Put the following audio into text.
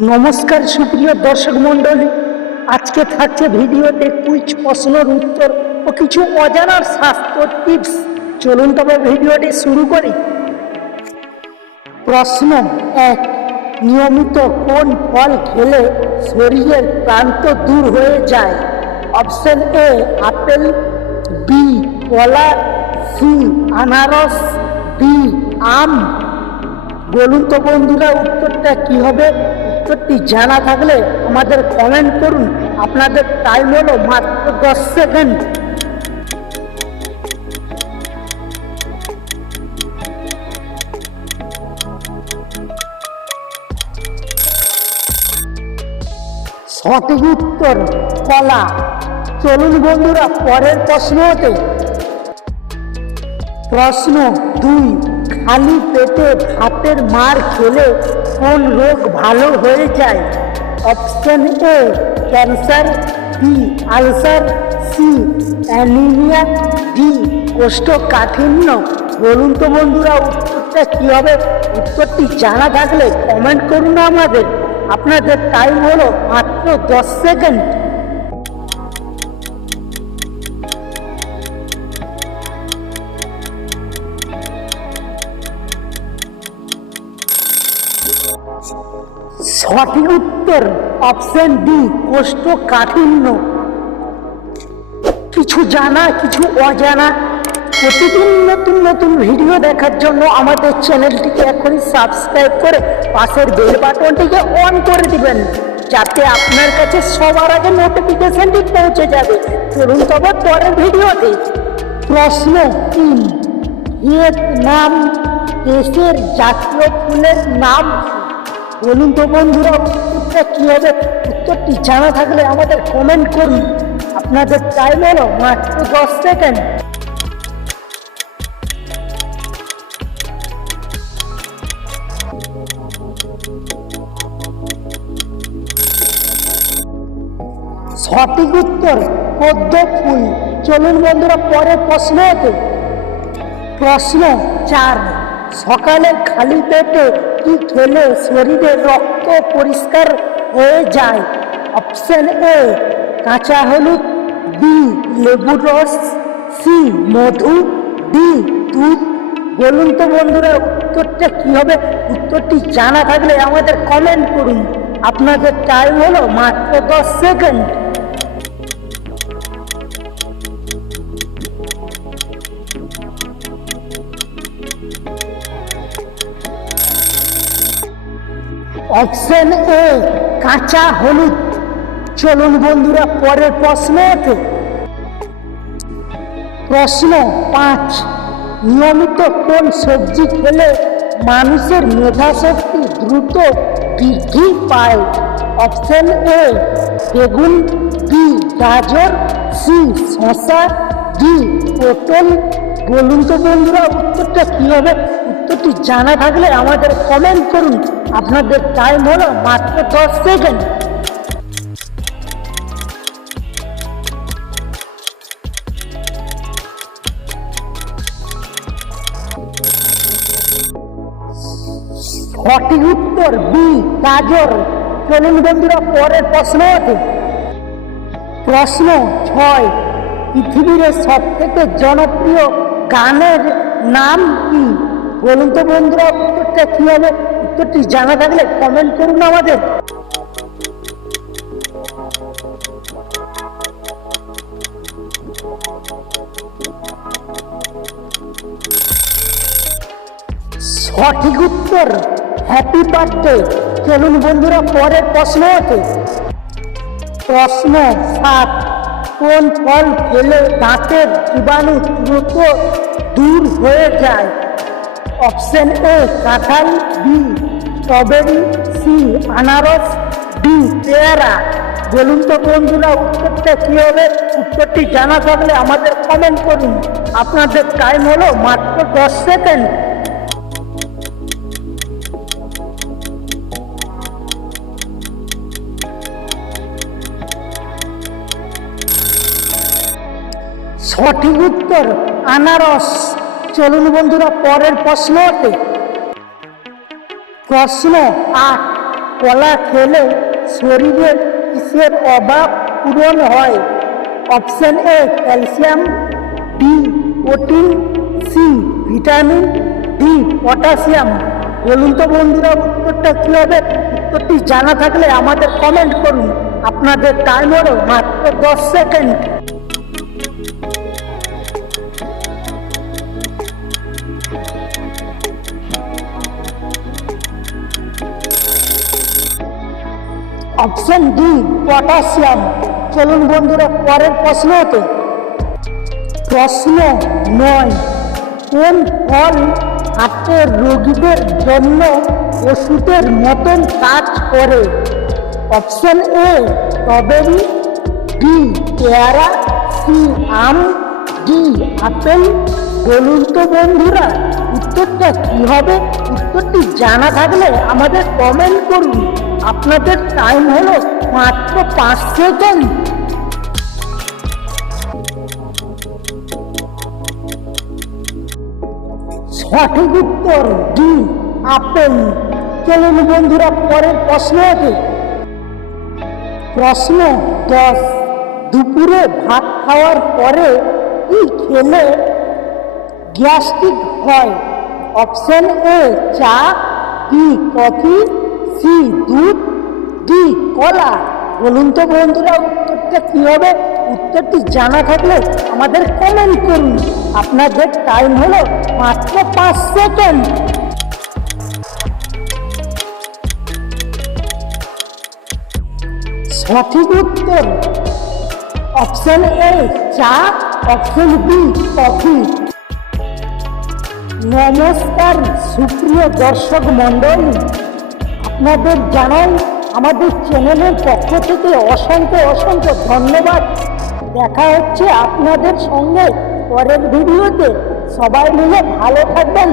নমস্কার সুপ্রিয় দর্শক মণ্ডলী। আজকে থাকছে ভিডিওতে কুইজ প্রশ্নের উত্তর ও কিছু অজানার স্বাস্থ্য টিপস। চলুন তবে ভিডিওটি শুরু করি। প্রশ্ন এক, নিয়মিত কোন ফল খেলে শরীরের ক্লান্ত দূর হয়ে যায়? অপশন এ, আপেল, বি, কলা, সি, আনারস, ডি, আম। বলুন তো বন্ধুরা, উত্তরটা কি হবে? উত্তরটি জানা থাকলে আমাদের কমেন্ট করুন। আপনাদের টাইম হলো মাত্র দশ সেকেন্ড সঠিক উত্তর কলা। চলুন বন্ধুরা, পরের প্রশ্ন হতে প্রশ্ন দুই। খালি পেটে ভাতের মার খেলে কোন রোগ ভালো হয়ে যায়? Option A cancer B ulcer C anaemia D কোষ্ঠকাঠিন্য। বলুন তো বন্ধুরা, উত্তরটা কী হবে? উত্তরটি জানা থাকলে কমেন্ট করুন আমাদের। আপনাদের টাইম হলো মাত্র দশ সেকেন্ড সঠিক উত্তর অপশন ডি কোষ্ঠকাঠিন্য কিছু জানা, কিছু অজানা। প্রতিদিন নতুন নতুন ভিডিও দেখার জন্য আমাদের চ্যানেলটিকে এখনই সাবস্ক্রাইব করে পাশের বেল বাটনটিকে অন করে দিবেন, যাতে আপনার কাছে সবার আগে নোটিফিকেশনটি পৌঁছে যাবে। চলুন তবে পরের ভিডিওতে প্রশ্ন তিন ভিয়েতনাম দেশের জাতীয় ফুলের নাম? বলুন তো বন্ধুরা উত্তরটা কি হবে? উত্তরটি জানা থাকলে আমাদের কমেন্ট করুন। আপনাদের টাইম হলো মাত্র দশ সেকেন্ড সঠিক উত্তর পদ্ম ফুল চলুন বন্ধুরা, পরের প্রশ্ন প্রশ্ন চার। সকালে খালি পেটে কি খেলে শরীরের রক্ত পরিষ্কার হয়ে যায়? অপশন এ কাঁচা হলুদ বি লেবুর রস সি মধু ডি দুধ। বলুন তো বন্ধুরা, উত্তরটা কি হবে? উত্তরটি জানা থাকলে আমাদের কমেন্ট করুন। আপনাদের টাইম হলো মাত্র দশ সেকেন্ড অপশন এ কাঁচা হলুদ। চলুন বন্ধুরা, পরের প্রশ্ন প্রশ্ন পাঁচ, নিয়মিত কোন সবজি খেলে মানুষের মেধাশক্তি দ্রুত বৃদ্ধি পায়? অপশন এ, বেগুন, বি, গাজর, সি শশা ডি, পটল। বলুন তো বন্ধুরা, উত্তরটা কি হবে? উত্তরটি জানা থাকলে আমাদের কমেন্ট করুন। আপনাদের টাইম হলো মাত্র দশ সেকেন্ড সঠিক উত্তর বি গাজর। চলুন বন্ধুরা, পরের প্রশ্ন আছে। প্রশ্ন ছয়, পৃথিবীর সব থেকে জনপ্রিয় গানের নাম কি? বলুন তো বন্ধুরা, উত্তরটা কি হবে? উত্তরটি জানা থাকলে কমেন্ট করুন আমাদের। সঠিক উত্তর হ্যাপি বার্থডে চলুন বন্ধুরা, পরের প্রশ্ন আছে। প্রশ্ন সাত, কোন ফল খেলে দাঁতের জীবাণু দ্রুত দূর হয়ে যায়? অপশন এ কাঁঠাল, বি স্ট্রবেরি, সি আনারস, ডি পেয়ারা। বলুন তো বন্ধুরা, উত্তরটা কী হবে? উত্তরটি জানা থাকলে আমাদের কমেন্ট করুন। আপনাদের টাইম হলো মাত্র দশ সেকেন্ড সঠিক উত্তর, আনারস। চলুন বন্ধুরা, পরের প্রশ্নতে। প্রশ্ন আট, কলা খেলে শরীরের কিসের অভাব পূরণ হয়? Option A, calcium, B, protein, C, vitamin, D, potassium. বলুন তো বন্ধুরা, উত্তরটা কী হবে? উত্তরটি জানা থাকলে আমাদের কমেন্ট করুন। আপনাদের টাইম হলো মাত্র দশ সেকেন্ড অপশন ডি, পটাশিয়াম। চলুন বন্ধুরা, পরের প্রশ্ন হতে প্রশ্ন নয়, কোন ফল হার্টের রোগীদের জন্য ওষুধের মতন কাজ করে? অপশন এ, স্ট্রবেরি, বি, পেয়ারা, সি, আম, ডি, আপেল। বলুন তো বন্ধুরা, উত্তরটা কী হবে? উত্তরটি জানা থাকলে আমাদের কমেন্ট করুন। আপনাদের টাইম হলো মাত্র পাঁচ সেকেন্ড সঠিক উত্তর ডি আপেল। চলুন বন্ধুরা, পরের প্রশ্ন আছে প্রশ্ন দশ, দুপুরে ভাত খাওয়ার পরে কি খেলে গ্যাস্ট্রিক হয়? অপশন এ চা বি কফি সি, দুধ ডি কলা। বলুন তো বন্ধুরা, উত্তরটা কি হবে? উত্তরটি জানা থাকলে আমাদের কমেন্ট করুন। আপনাদের টাইম হলো মাত্র পাঁচ সেকেন্ড সঠিক উত্তর। অপশন এ চা। অপশন বি কফি নমস্কার, সুপ্রিয় দর্শক মণ্ডলী। আপনাদের জানাই আমাদের চ্যানেলের পক্ষ থেকে অসংখ্য অসংখ্য ধন্যবাদ। দেখা হচ্ছে আপনাদের সঙ্গে পরের ভিডিওতে। সবাই মিলে ভালো থাকবেন।